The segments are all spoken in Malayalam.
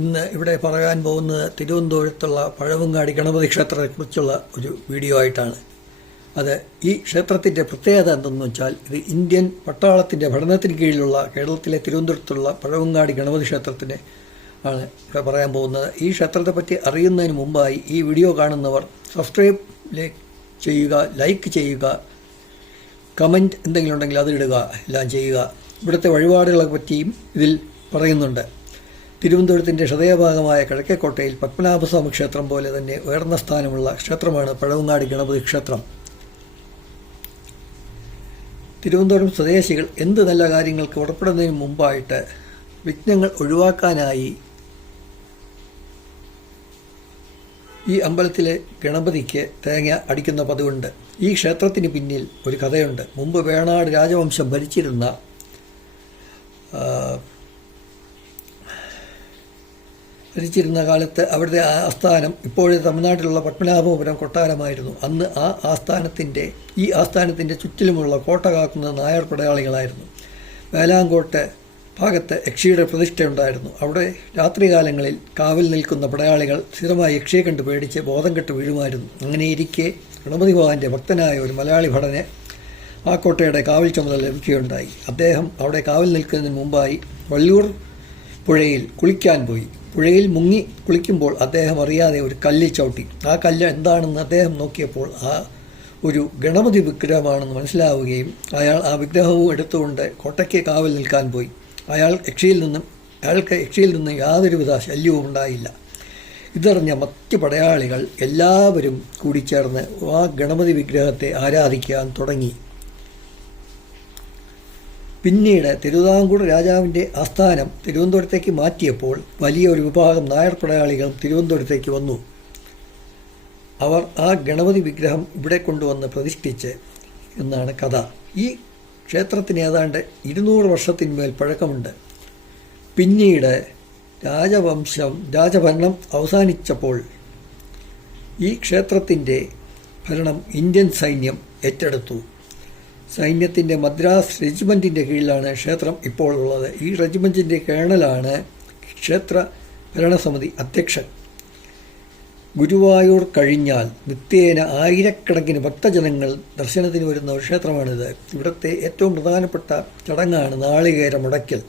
ഇന്ന് ഇവിടെ പറയാൻ പോകുന്നത് തിരുവനന്തപുരത്തുള്ള പഴവങ്ങാടി ഗണപതി ക്ഷേത്രത്തെക്കുറിച്ചുള്ള ഒരു വീഡിയോ ആയിട്ടാണ്. അത് ഈ ക്ഷേത്രത്തിന്റെ പ്രത്യേകത എന്തെന്ന് വെച്ചാൽ ഇത് ഇന്ത്യൻ പട്ടാളത്തിന്റെ ഭരണത്തിന് കീഴിലുള്ള കേരളത്തിലെ തിരുവനന്തപുരത്തുള്ള പഴവങ്ങാടി ഗണപതി ക്ഷേത്രത്തിന് ആണ് ഇവിടെ പറയാൻ പോകുന്നത്. ഈ ക്ഷേത്രത്തെപ്പറ്റി അറിയുന്നതിന് മുമ്പായി ഈ വീഡിയോ കാണുന്നവർ സബ്സ്ക്രൈബ് ചെയ്യുക ലൈക്ക് ചെയ്യുക കമന്റ് എന്തെങ്കിലും ഉണ്ടെങ്കിൽ അത് ഇടുക എല്ലാം ചെയ്യുക. ഇവിടുത്തെ വഴിപാടുകളെ പറ്റിയും ഇതിൽ പറയുന്നുണ്ട്. തിരുവനന്തപുരത്തിന്റെ ഹൃദയഭാഗമായ കിഴക്കേക്കോട്ടയിൽ പത്മനാഭസ്വാമി ക്ഷേത്രം പോലെ തന്നെ ഉയർന്ന സ്ഥാനമുള്ള ക്ഷേത്രമാണ് പഴവങ്ങാട് ഗണപതി ക്ഷേത്രം. തിരുവനന്തപുരം സ്വദേശികൾ എന്ത് നല്ല കാര്യങ്ങൾക്ക് ഉറപ്പെടുന്നതിന് മുമ്പായിട്ട് വിഘ്നങ്ങൾ ഒഴിവാക്കാനായി ഈ അമ്പലത്തിലെ ഗണപതിക്ക് തേങ്ങ അടിക്കുന്ന പതിവുണ്ട്. ഈ ക്ഷേത്രത്തിന് പിന്നിൽ ഒരു കഥയുണ്ട്. മുമ്പ് വേണാട് രാജവംശം ഭരിച്ചിരുന്ന ഭരിച്ചിരുന്ന കാലത്ത് അവിടുത്തെ ആസ്ഥാനം ഇപ്പോഴത്തെ തമിഴ്നാട്ടിലുള്ള പത്മനാഭപുരം കൊട്ടാരമായിരുന്നു. അന്ന് ആ ആസ്ഥാനത്തിന്റെ ഈ ആസ്ഥാനത്തിന്റെ ചുറ്റിലുമുള്ള കോട്ട കാക്കുന്ന നായർ പടയാളികളായിരുന്നു. വേലാങ്കോട്ട് ഭാഗത്ത് യക്ഷിയുടെ പ്രതിഷ്ഠയുണ്ടായിരുന്നു. അവിടെ രാത്രികാലങ്ങളിൽ കാവൽ നിൽക്കുന്ന പടയാളികൾ സ്ഥിരമായി യക്ഷിയെ കണ്ട് പേടിച്ച് ബോധം കെട്ട് വീഴുമായിരുന്നു. അങ്ങനെ ഇരിക്കെ ഗണപതി ഭഗവാന്റെ ഭക്തനായ ഒരു മലയാളി ഭടനെ ആ കോട്ടയുടെ കാവൽ ചുമതല ലഭിക്കുകയുണ്ടായി. അദ്ദേഹം അവിടെ കാവൽ നിൽക്കുന്നതിന് മുമ്പായി വള്ളൂർ പുഴയിൽ കുളിക്കാൻ പോയി. പുഴയിൽ മുങ്ങി കുളിക്കുമ്പോൾ അദ്ദേഹം അറിയാതെ ഒരു കല്ലിൽ ചവിട്ടി. ആ കല്ല് എന്താണെന്ന് അദ്ദേഹം നോക്കിയപ്പോൾ ആ ഒരു ഗണപതി വിഗ്രഹമാണെന്ന് മനസ്സിലാവുകയും അയാൾ ആ വിഗ്രഹവും എടുത്തുകൊണ്ട് കോട്ടയ്ക്ക് കാവൽ നിൽക്കാൻ പോയി. അയാൾ യക്ഷിയിൽ നിന്നും അയാൾക്ക് യക്ഷിയിൽ നിന്നും യാതൊരുവിധ ശല്യവും ഉണ്ടായില്ല. ഇതറിഞ്ഞ മറ്റ് പടയാളികൾ എല്ലാവരും കൂടിച്ചേർന്ന് ആ ഗണപതി വിഗ്രഹത്തെ ആരാധിക്കാൻ തുടങ്ങി. പിന്നീട് തിരുവിതാംകൂർ രാജാവിന്റെ ആസ്ഥാനം തിരുവനന്തപുരത്തേക്ക് മാറ്റിയപ്പോൾ വലിയ ഒരു വിഭാഗം നായർ പടയാളികൾ തിരുവനന്തപുരത്തേക്ക് വന്നു. അവർ ആ ഗണപതി വിഗ്രഹം ഇവിടെ കൊണ്ടുവന്ന് പ്രതിഷ്ഠിച്ച് എന്നാണ് കഥ. ഈ ക്ഷേത്രത്തിന് ഏതാണ്ട് ഇരുന്നൂറ് വർഷത്തിന്മേൽ പഴക്കമുണ്ട്. പിന്നീട് രാജവംശം രാജഭരണം അവസാനിച്ചപ്പോൾ ഈ ക്ഷേത്രത്തിന്റെ ഭരണം ഇന്ത്യൻ സൈന്യം ഏറ്റെടുത്തു. സൈന്യത്തിന്റെ മദ്രാസ് റെജിമെന്റിന്റെ കീഴിലാണ് ക്ഷേത്രം ഇപ്പോൾ ഉള്ളത്. ഈ റെജിമെന്റിന്റെ കേണലാണ് ക്ഷേത്ര ഭരണസമിതി അധ്യക്ഷൻ. ഗുരുവായൂർ കഴിഞ്ഞാൽ നിത്യേന ആയിരക്കണക്കിന് ഭക്തജനങ്ങൾ ദർശനത്തിന് വരുന്ന ഒരു ക്ഷേത്രമാണിത്. ഇവിടുത്തെ ഏറ്റവും പ്രധാനപ്പെട്ട ചടങ്ങാണ് നാളികേര മുടക്കൽ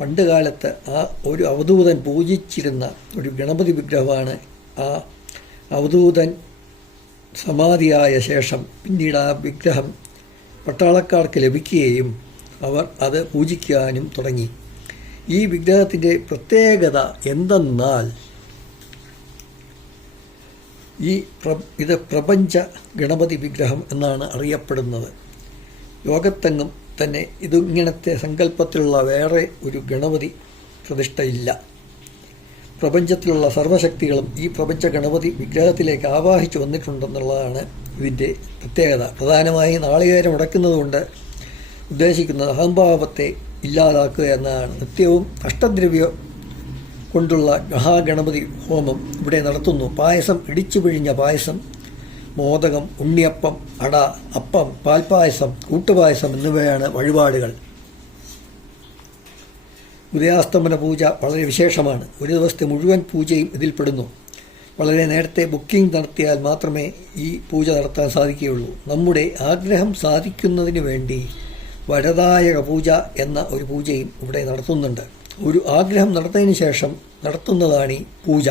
പണ്ടുകാലത്ത് ആ ഒരു അവധൂതൻ പൂജിച്ചിരുന്ന ഒരു ഗണപതി വിഗ്രഹമാണ് ആ അവധൂതൻ സമാധിയായ ശേഷം പിന്നീട് ആ വിഗ്രഹം പട്ടാളക്കാർക്ക് ലഭിക്കുകയും അവർ അത് പൂജിക്കാനും തുടങ്ങി. ഈ വിഗ്രഹത്തിന്റെ പ്രത്യേകത എന്തെന്നാൽ ഈ പ്ര ഇത് പ്രപഞ്ച ഗണപതി വിഗ്രഹം എന്നാണ് അറിയപ്പെടുന്നത്. ലോകത്തെങ്ങും തന്നെ ഇത് ഇങ്ങനത്തെ സങ്കല്പത്തിലുള്ള വേറെ ഒരു ഗണപതി പ്രതിഷ്ഠയില്ല. പ്രപഞ്ചത്തിലുള്ള സർവശക്തികളും ഈ പ്രപഞ്ച ഗണപതി വിഗ്രഹത്തിലേക്ക് ആവാഹിച്ചു വന്നിട്ടുണ്ടെന്നുള്ളതാണ് ഇതിന്റെ പ്രത്യേകത. പ്രധാനമായി നാളികേരം ഉടയ്ക്കുന്നതുകൊണ്ട് ഉദ്ദേശിക്കുന്നത് അഹംഭാവത്തെ ഇല്ലാതാക്കുക എന്നതാണ്. നിത്യവും അഷ്ടദ്രവ്യ കൊണ്ടുള്ള മഹാഗണപതി ഹോമം ഇവിടെ നടത്തുന്നു. പായസം ഇടിച്ചു പിഴിഞ്ഞ പായസം മോദകം ഉണ്ണിയപ്പം അട അപ്പം പാൽപ്പായസം കൂട്ടുപായസം എന്നിവയാണ് വഴിപാടുകൾ. ഉദയാസ്തമന പൂജ വളരെ വിശേഷമാണ്. ഒരു ദിവസത്തെ മുഴുവൻ പൂജയും ഇതിൽപ്പെടുന്നു. വളരെ നേരത്തെ ബുക്കിംഗ് നടത്തിയാൽ മാത്രമേ ഈ പൂജ നടത്താൻ സാധിക്കുകയുള്ളൂ. നമ്മുടെ ആഗ്രഹം സാധിക്കുന്നതിന് വേണ്ടി വരദായക പൂജ എന്ന ഒരു പൂജയും ഇവിടെ നടത്തുന്നുണ്ട്. ഒരു ആഗ്രഹം നടത്തിയതിന് ശേഷം നടത്തുന്നതാണ് ഈ പൂജ.